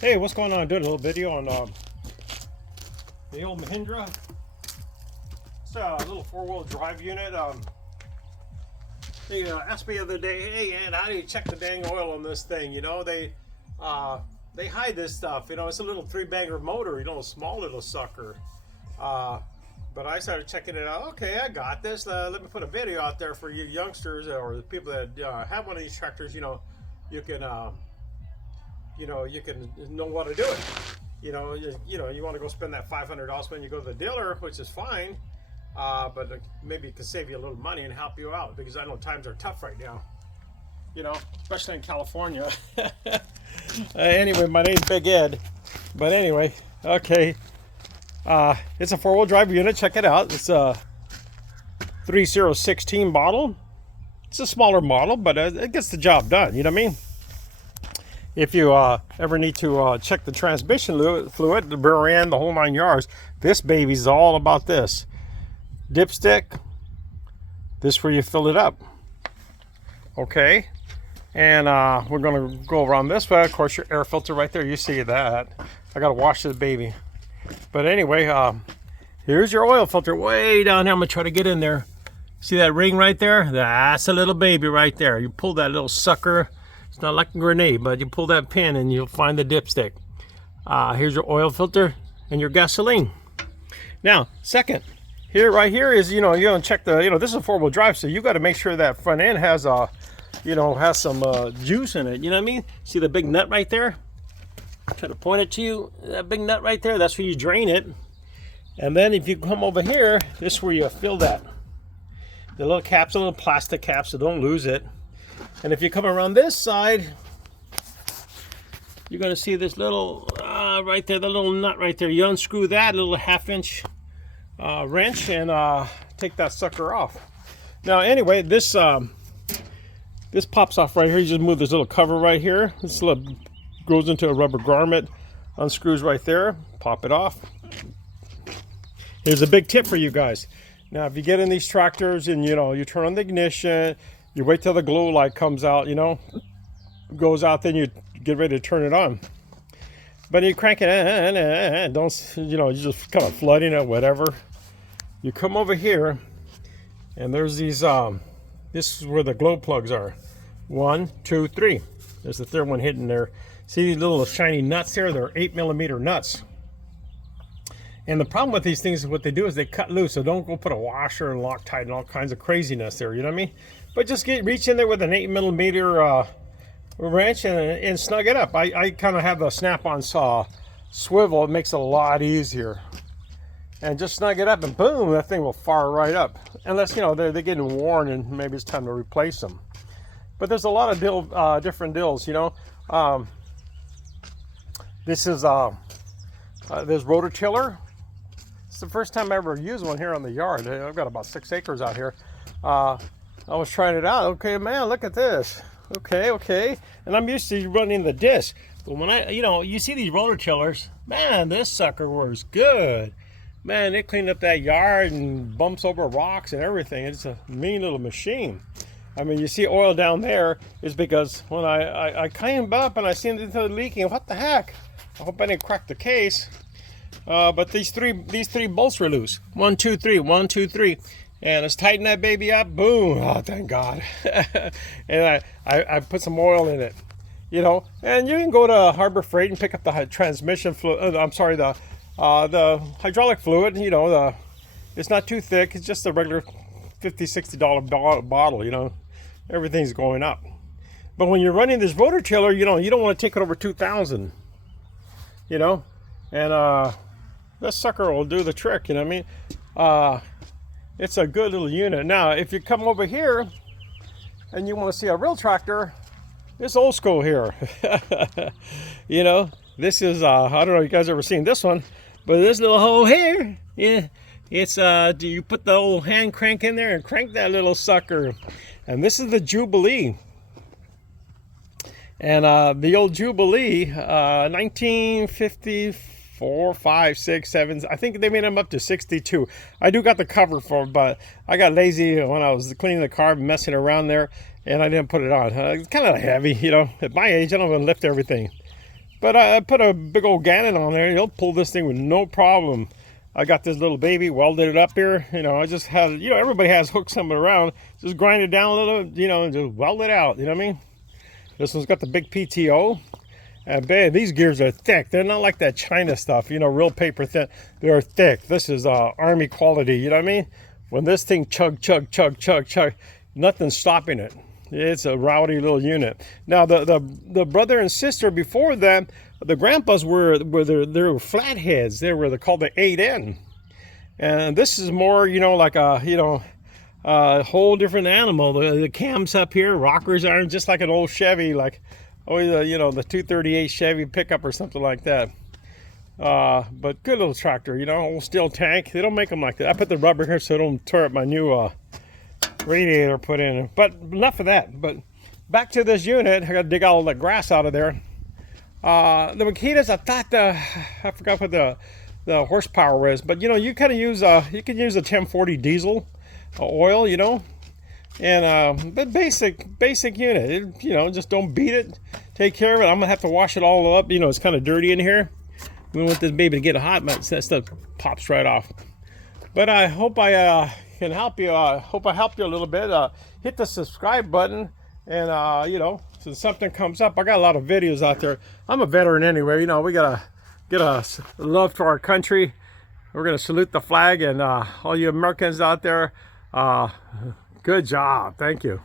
Hey, what's going on? Doing a little video on the old Mahindra. It's a little four-wheel drive unit. They asked me the other day, "Hey, Ed, how do you check the dang oil on this thing?" You know, they hide this stuff. You know, it's a little three-banger motor. You know, a small little sucker. But I started checking it out. Okay, I got this. Let me put a video out there for you youngsters or the people that have one of these tractors. You know, you can. You can know what to do it. You want to go spend that $500 when you go to the dealer, which is fine, but maybe it could save you a little money and help you out, because I know times are tough right now. You know, especially in California. Anyway, my name's Big Ed. But anyway, okay. It's a four-wheel drive unit. Check it out. It's a 3016 model. It's a smaller model, but it gets the job done. You know what I mean? If you ever need to check the transmission fluid, the rear end, the whole 9 yards, this baby's all about this. Dipstick, this where you fill it up. Okay, and we're going to go around this way. Of course, your air filter right there, you see that. I got to wash this baby. But anyway, here's your oil filter way down here. I'm going to try to get in there. See that ring right there? That's a little baby right there. You pull that little sucker. It's not like a grenade, but you pull that pin and you'll find the dipstick. Here's your oil filter and your gasoline. Now, second, right here is, you don't check the, this is a four-wheel drive, so you got to make sure that front end has has some juice in it. You know what I mean? See the big nut right there? Try to point it to you. That big nut right there, that's where you drain it. And then if you come over here, this is where you fill that. The little caps, the little plastic caps, so don't lose it. And if you come around this side, you're going to see this little, right there, the little nut right there. You unscrew that, little half-inch wrench, and take that sucker off. Now, anyway, this pops off right here. You just move this little cover right here. This little goes into a rubber grommet, unscrews right there, pop it off. Here's a big tip for you guys. Now, if you get in these tractors and, you turn on the ignition, you wait till the glow light comes out, goes out, then you get ready to turn it on. But you crank it, don't, you just kind of flooding it, whatever. You come over here, and there's these, this is where the glow plugs are. 1, 2, 3. There's the third one hidden there. See these little shiny nuts there? They're 8mm nuts. And the problem with these things is what they do is they cut loose. So don't go put a washer and Loctite and all kinds of craziness there. You know what I mean? But just reach in there with an 8mm wrench and snug it up. I kind of have the snap-on saw swivel. It makes it a lot easier. And just snug it up and boom, that thing will fire right up. Unless, they're getting worn and maybe it's time to replace them. But there's a lot of different deals, This is this rototiller. It's the first time I ever used one here on the yard. I've got about 6 acres out here. I was trying it out. Okay, man, look at this. Okay. And I'm used to running the disc. But when you see these rototillers, man, this sucker works good. Man, it cleaned up that yard and bumps over rocks and everything. It's a mean little machine. I mean, you see oil down there is because when I came up and I seen it leaking, what the heck? I hope I didn't crack the case. But these three bolts were loose. 1, 2, 3. 1, 2, 3. And let's tighten that baby up. Boom. Oh, thank God. And I put some oil in it. And you can go to Harbor Freight and pick up the transmission fluid. I'm sorry, the hydraulic fluid. It's not too thick. It's just a regular $50, $60 bottle. Everything's going up. But when you're running this rototiller, you don't want to take it over 2,000. And this sucker will do the trick. You know what I mean? It's a good little unit. Now, if you come over here and you want to see a real tractor, it's old school here. This is, I don't know if you guys ever seen this one, but this little hole here, yeah, it's, do you put the old hand crank in there and crank that little sucker. And this is the Jubilee. And the old Jubilee, 1954. 4, 5, 6, 7. I think they made them up to 62. I do got the cover for it, but I got lazy when I was cleaning the car, messing around there, and I didn't put it on. It's kind of heavy, At my age, I don't want to lift everything. But I put a big old Gannon on there. He'll pull this thing with no problem. I got this little baby, welded it up here. You know, I just had, you know, everybody has hooks somewhere around. Just grind it down a little, you know, and just weld it out. You know what I mean? This one's got the big PTO. And man, these gears are thick. They're not like that China stuff, you know, real paper thin. They're thick. This is Army quality. You know what I mean? When this thing chug, chug, chug, chug, chug, nothing's stopping it. It's a rowdy little unit. Now the brother and sister before them, the grandpas they were flatheads. They're called the 8N, and this is more, you know, like a, you know, a whole different animal. The cams up here, rockers are just like an old Chevy, like you know, the 238 Chevy pickup or something like that. But good little tractor, you know, old steel tank. They don't make them like that. I put the rubber here so it don't tear up my new radiator put in. But enough of that. But back to this unit. I got to dig all the grass out of there. The Makitas, I thought I forgot what the horsepower is, but you know, you kind of use you can use a 1040 diesel oil, you know, and but basic unit. You know, just don't beat it. Take care of it. I'm gonna have to wash it all up. You know, it's kind of dirty in here. We want this baby to get hot, but that stuff pops right off. But I hope I can help you. Hope I helped you a little bit. Hit the subscribe button, and you know, since something comes up, I got a lot of videos out there. I'm a veteran anyway. You know, we gotta get a love to our country. We're gonna salute the flag, and all you Americans out there, good job. Thank you.